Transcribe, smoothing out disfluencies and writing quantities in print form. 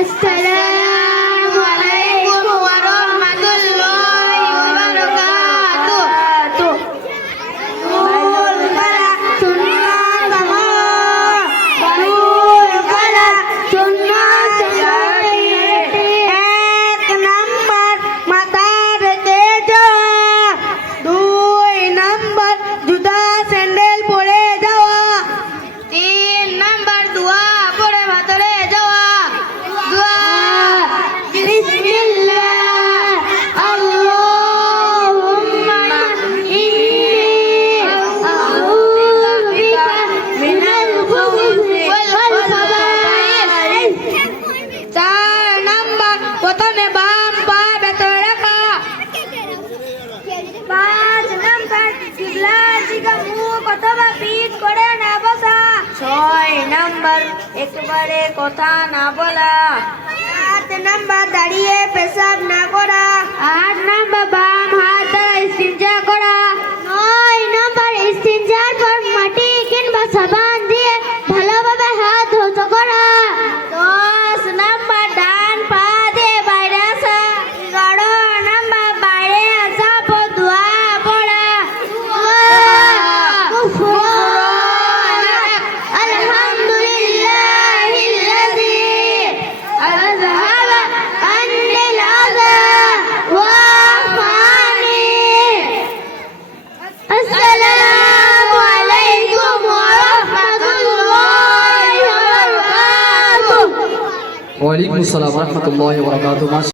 আসসালামু আলাইকুম ওয়া রাহমাতুল্লাহি ওয়া বারাকাতুহু। নুরুল ফালাক সুন্নাহ কামার, নুরুল ফালাক সুন্নাহ সালাতি। এক নাম্বার মাথা রেখে যাওয়া, দুই নাম্বার জুতা স্যান্ডেল পরে যাওয়া, তিন নাম্বার দোয়া পড়ে ভেতরে যাওয়া। দোয়া বিসমিল্লাহ আল্লাহুম্মা ইন্নী আউযু বিকা মিনাল খুবুসি ওয়াল খাবাইস। চার নাম্বার প্রথমে বাম পা ভেতরে রাখা। পাঁচ নাম্বার কিবলার দিকে মুখ অথবা পিঠ করে না বসা। ছয় নাম্বার একবারে কথা না বলা। সাত নাম্বার দাঁড়িয়ে পেশাব না করা। আট নাম্বার বাম হাত দ্বারা ইস্তিনজা করা। নয় নাম্বার ইস্তিনজার পর মাটি কিংবা সাবান দিয়ে ভালোভাবে হাত ধৌত করা। দশ নাম্বার ডান পা দিয়ে বাইরে আসা। 11 নাম্বার বাইরে আসা পর দোয়া পড়া। আলহামদুলিল্লাহিল্লাযী আযহাবা আন্নিল আযা ওয়া আফানি। আসসালামু আলাইকুম ওয়া রাহমাতুল্লাহি ওয়া বারাকাতুহু। ওয়ালাইকুম আসসালাম ওয়া রাহমাতুল্লাহি ওয়া বারাকাতুহু।